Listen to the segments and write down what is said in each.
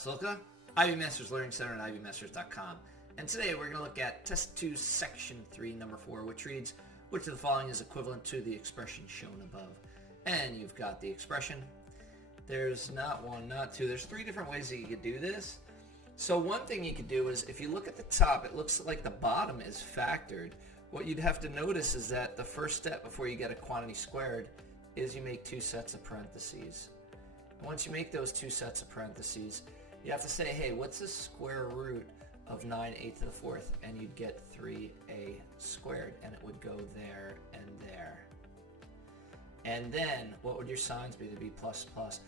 Silka, IB Masters Learning Center at ibmasters.com. And today we're going to look at Test 2, Section 3, Number 4, which reads, which of the following is equivalent to the expression shown above? And you've got the expression. There's not one, not two. There's three different ways that you could do this. So one thing you could do is, if you look at the top, it looks like the bottom is factored. What you'd have to notice is that the first step before you get a quantity squared is you make two sets of parentheses. And once you make those two sets of parentheses, you have to say, hey, what's the square root of 9a to the fourth? And you'd get 3a squared, and it would go there and there. And then what would your signs be? They'd be plus plus.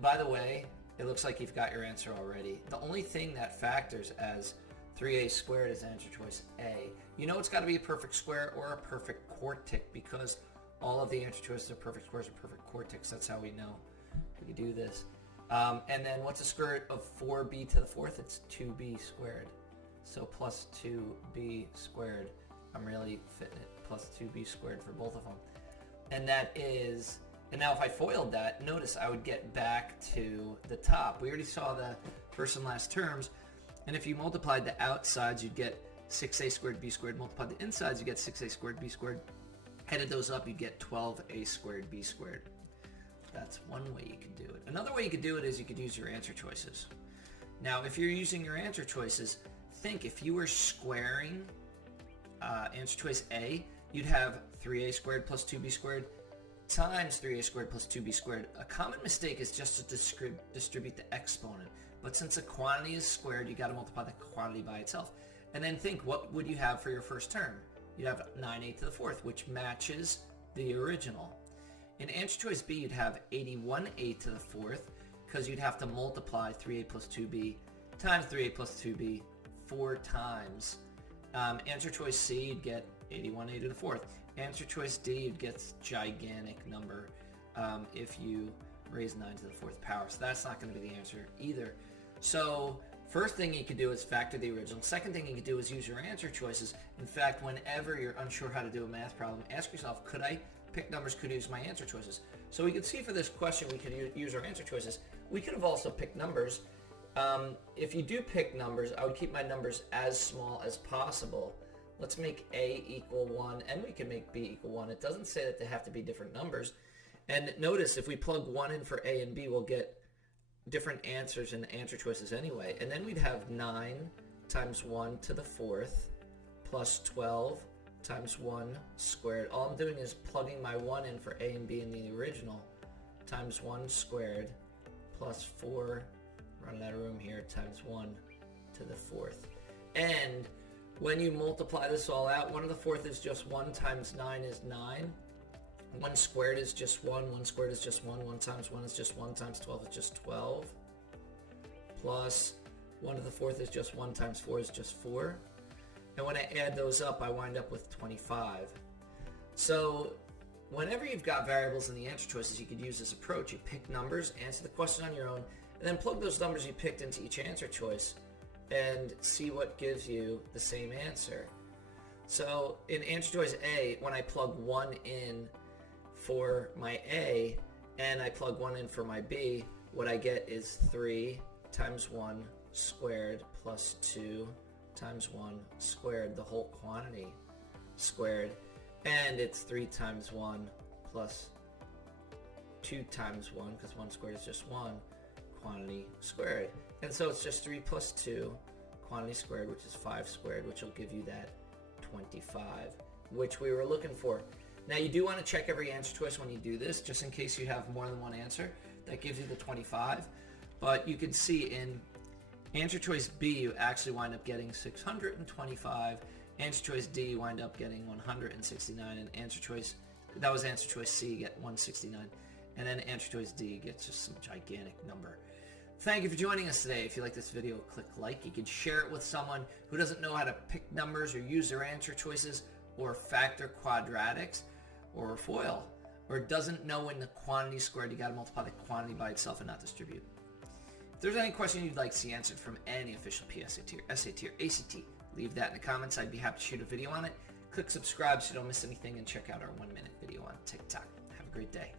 By the way, it looks like you've got your answer already. The only thing that factors as 3a squared is answer choice A. You know it's got to be a perfect square or a perfect quartic, because all of the answer choices are perfect squares or perfect quartics. That's how we know we can do this. And then what's the square root of 4b to the fourth? It's 2b squared. So plus 2b squared. I'm really fitting it. Plus 2b squared for both of them. And that is, and now if I foiled that, notice I would get back to the top. We already saw the first and last terms. And if you multiplied the outsides, you'd get 6a squared b squared. Multiplied the insides, you get 6a squared b squared. Headed those up, you get 12a squared b squared. That's one way you can do it. Another way you could do it is you could use your answer choices. Now, if you're using your answer choices, think if you were squaring answer choice A, you'd have 3a squared plus 2b squared times 3a squared plus 2b squared. A common mistake is just to distribute the exponent. But since a quantity is squared, you got to multiply the quantity by itself. And then think, what would you have for your first term? You'd have 9a to the fourth, which matches the original. In answer choice B, you'd have 81a to the fourth, because you'd have to multiply 3a plus 2b times 3a plus 2b 4 times. Answer choice C, you'd get 81a to the fourth. Answer choice D, you'd get this gigantic number if you raise 9 to the fourth power. So that's not going to be the answer either. So first thing you could do is factor the original. Second thing you could do is use your answer choices. In fact, whenever you're unsure how to do a math problem, ask yourself, could I pick numbers, could I use my answer choices? So we could see for this question, we could use our answer choices. We could have also picked numbers. If you do pick numbers, I would keep my numbers as small as possible. Let's make a equal 1, and we can make b equal 1. It doesn't say that they have to be different numbers. And notice, if we plug 1 in for a and b, we'll get different answers in answer choices anyway. And then we'd have 9 times 1 to the fourth plus 12 times 1 squared. All I'm doing is plugging my 1 in for a and b in the original, times 1 squared plus 4, run out of room here, times 1 to the fourth. And when you multiply this all out, 1 to the fourth is just 1 times 9 is 9. 1 squared is just 1. 1 squared is just 1. 1 times 1 is just 1 times 12 is just 12. Plus 1 to the fourth is just 1 times 4 is just 4. And when I add those up, I wind up with 25. So whenever you've got variables in the answer choices, you could use this approach. You pick numbers, answer the question on your own, and then plug those numbers you picked into each answer choice and see what gives you the same answer. So in answer choice A, when I plug 1 in for my A and I plug 1 in for my B, what I get is 3 times 1 squared plus 2 times 1 squared, the whole quantity squared, and it's 3 times 1 plus 2 times 1, because 1 squared is just 1, quantity squared. And so it's just 3 plus 2 quantity squared, which is 5 squared, which will give you that 25, which we were looking for. Now you do want to check every answer choice when you do this, just in case you have more than one answer. That gives you the 25. But you can see in answer choice B, you actually wind up getting 625. Answer choice D, you wind up getting 169. And answer choice, that was answer choice C, you get 169. And then answer choice D, you get just some gigantic number. Thank you for joining us today. If you like this video, click like. You can share it with someone who doesn't know how to pick numbers or use their answer choices or factor quadratics or FOIL, or doesn't know when the quantity is squared, you got to multiply the quantity by itself and not distribute. If there's any question you'd like to see answered from any official PSAT or SAT or ACT, leave that in the comments. I'd be happy to shoot a video on it. Click subscribe so you don't miss anything, and check out our 1-minute video on TikTok. Have a great day.